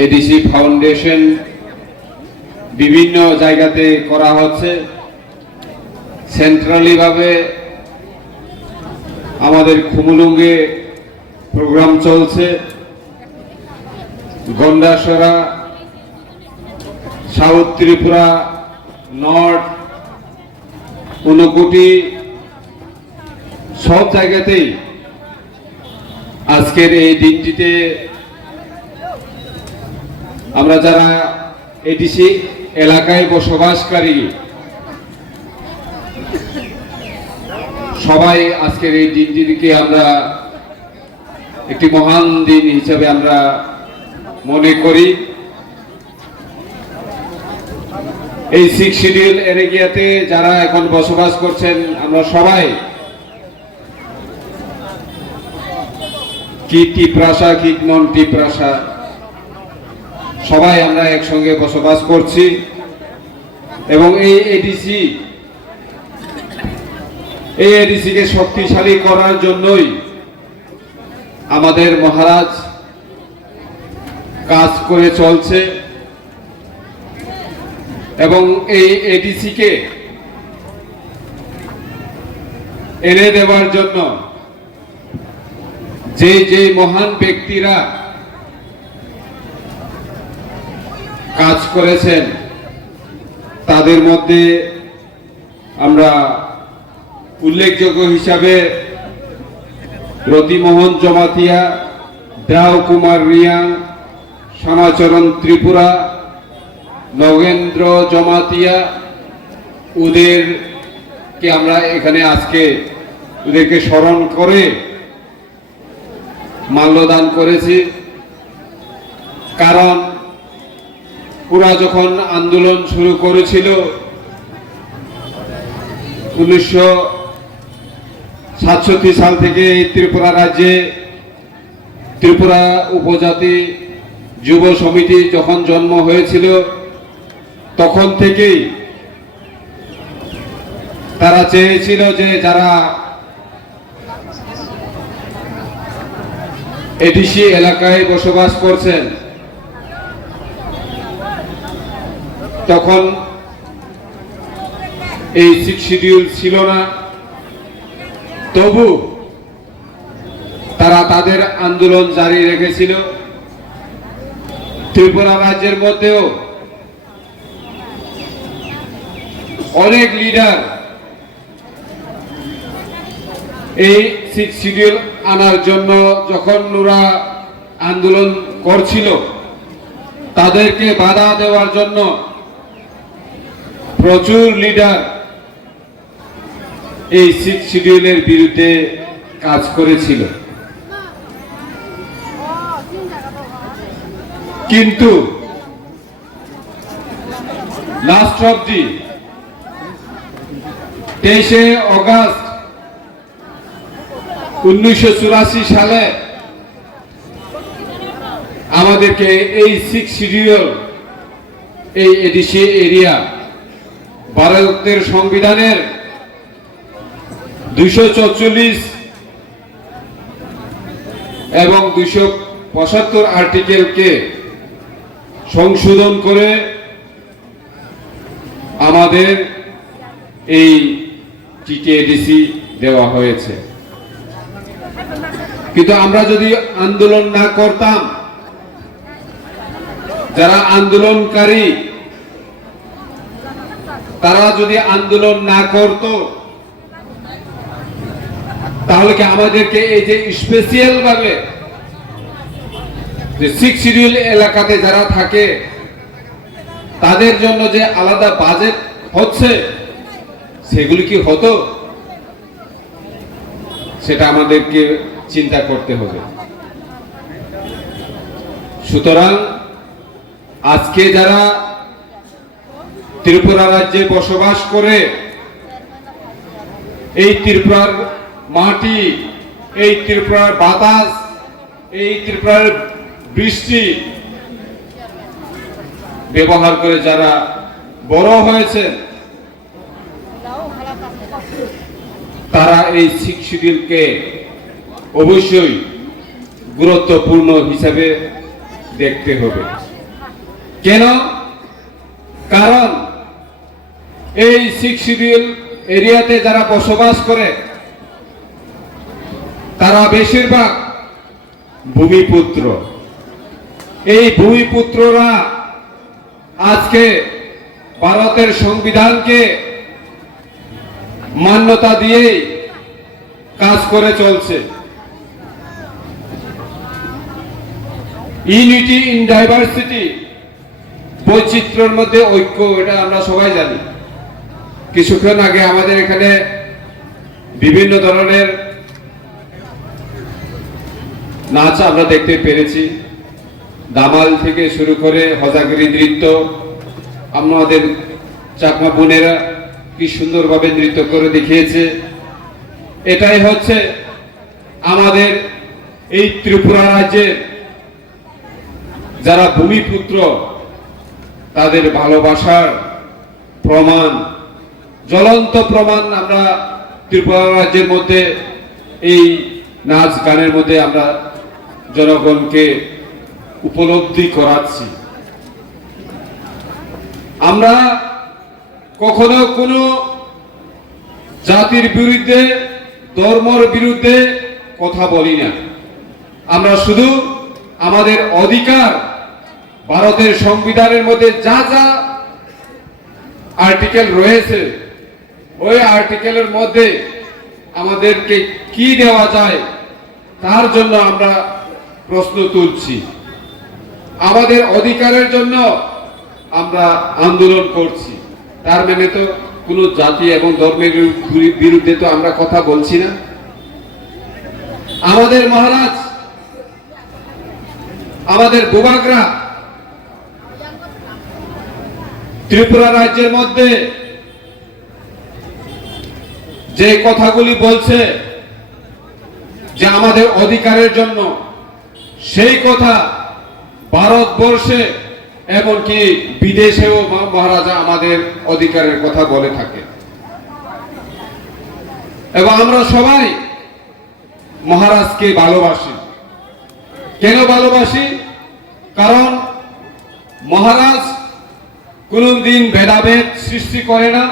ADC foundation বিভিন্ন জায়গাতে করা হচ্ছে। সেন্ট্রালি ভাবে আমাদের খুমুলুঙ্গে প্রোগ্রাম চলছে, গন্ডাসরা, সাউথ ত্রিপুরা, নর্থ, ঊনকোটি, সব জায়গাতেই আজকের এই দিনটিতে আমরা যারা এডিসি এলাকায় বসবাসকারী সবাই আজকের এই দিনটিকে আমরা একটি মহান দিন হিসেবে আমরা মনে করি। এই 6 শিডিউল এরিয়াতে যারা এখন বসবাস করছেন, আমরা সবাই কি টিপ্রাসা কি নন টিপ্রাসা সবাই আমরা একসঙ্গে বসবাস করছি এবং এই এডিসিকে শক্তিশালী করার জন্যই আমাদের মহারাজ কাজ করে চলছে এবং এই এডিসিকে এনে দেওয়ার জন্য যে মহান ব্যক্তিরা কাজ করেছেন তাদের মধ্যে আমরা উল্লেখযোগ্য হিসাবে রতিমোহন জমাতিয়া, দেও কুমার রিয়াং, শ্যামাচরণ ত্রিপুরা, নগেন্দ্র জমাতিয়া, ওদেরকে আমরা এখানে আজকে ওদেরকে স্মরণ করে মাল্যদান করেছি। কারণ পুরা যখন আন্দোলন শুরু করেছিল 1967 সাল থেকে এই ত্রিপুরা রাজ্যে ত্রিপুরা উপজাতি যুব সমিতি যখন জন্ম হয়েছিল তখন থেকেই তারা চেয়েছিল যে যারা এডিসি এলাকায় বসবাস করছেন তখন এই 6 শিডিউল ছিল না, তবু তারা তাদের আন্দোলন জারি রেখেছিল। ত্রিপুরা রাজ্যের মধ্যেও অনেক লিডার এই 6 শিডিউল আনার জন্য যখন ওরা আন্দোলন করছিল তাদেরকে বাধা দেওয়ার জন্য প্রচুর লিডার এই 6 শিডিউলের বিরুদ্ধে কাজ করেছিল। কিন্তু লাস্ট অবধি 23শে অগাস্ট 1984 সালে আমাদেরকে এই 6 শিডিউল এই এডিসি এরিয়া ভারতের সংবিধানের 244 এবং 275 আর্টিকেলকে সংশোধন করে আমাদের এই টিটিএডিসি দেওয়া হয়েছে। কিন্তু আমরা যদি আন্দোলন না করতাম, যারা আন্দোলনকারী তারা যদি আন্দোলন না করত তাহলে কি আমাদেরকে এই যে স্পেশাল ভাবে যে 6 শিডিউল এলাকাতে যারা থাকে তাদের জন্য যে আলাদা বাজেট হচ্ছে সেগুলি কি হতো? সেটা আমাদেরকে চিন্তা করতে হবে। সুতরাং আজকে যারা ত্রিপুরা রাজ্যে বসবাস করে এই ত্রিপুরার মাটি, এই ত্রিপুরার বাতাস, এই ত্রিপুরার বৃষ্টি ব্যবহার করে যারা বড় হয়েছে তারা এই 6 শিডিউলকে অবশ্যই গুরুত্বপূর্ণ হিসাবে দেখতে হবে। কেন? কারণ এই 6 শিডিউল এরিয়াতে যারা বসবাস করে তারা বেশিরভাগ ভূমিপুত্র। এই ভূমিপুত্ররা আজকে ভারতের সংবিধানকে মান্যতা দিয়ে কাজ করে চলছে। ইউনিটি ইন ডাইভার্সিটি, বৈচিত্র্যের মধ্যে ঐক্য, এটা আমরা সবাই জানি। কিছুক্ষণ আগে আমাদের এখানে বিভিন্ন ধরনের নাচ আমরা দেখতে পেরেছি, দামাল থেকে শুরু করে হজাগিরি নৃত্য। আমাদের চাকমা বোনেরা কি সুন্দরভাবে নৃত্য করে দেখিয়েছে। এটাই হচ্ছে আমাদের এই ত্রিপুরা রাজ্যের যারা ভূমিপুত্র তাদের ভালোবাসার প্রমাণ, জ্বলন্ত প্রমাণ আমরা ত্রিপুরা রাজ্যের মধ্যে এই নাচ গানের মধ্যে আমরা জনগণকে উপলব্ধি করাচ্ছি। আমরা কখনো কোনো জাতির বিরুদ্ধে, ধর্মের বিরুদ্ধে কথা বলি না। আমরা শুধু আমাদের অধিকার, ভারতের সংবিধানের মধ্যে যা যা আর্টিকেল রয়েছে ওই আর্টিকেলের মধ্যে আমাদেরকে কি দেওয়া যায় তার জন্য আমরা প্রশ্ন তুলছি। আমাদের অধিকারের জন্য আমরা আন্দোলন করছি। তার মানে তো কোনো জাতি এবং ধর্মের বিরুদ্ধে তো আমরা কথা বলছি না। আমাদের মহারাজ, আমাদের বুবাকরা ত্রিপুরা রাজ্যের মধ্যে যে কথাগুলি বলছে যে আমাদের অধিকারের জন্য, সেই কথা ভারতবর্ষে এমনকি বিদেশেও মহারাজা আমাদের অধিকারের কথা বলে থাকে। এবং আমরা সবাই মহারাজকে ভালোবাসি। কেন ভালোবাসি? কারণ মহারাজ কোনদিন ভেদাভেদ সৃষ্টি করে না।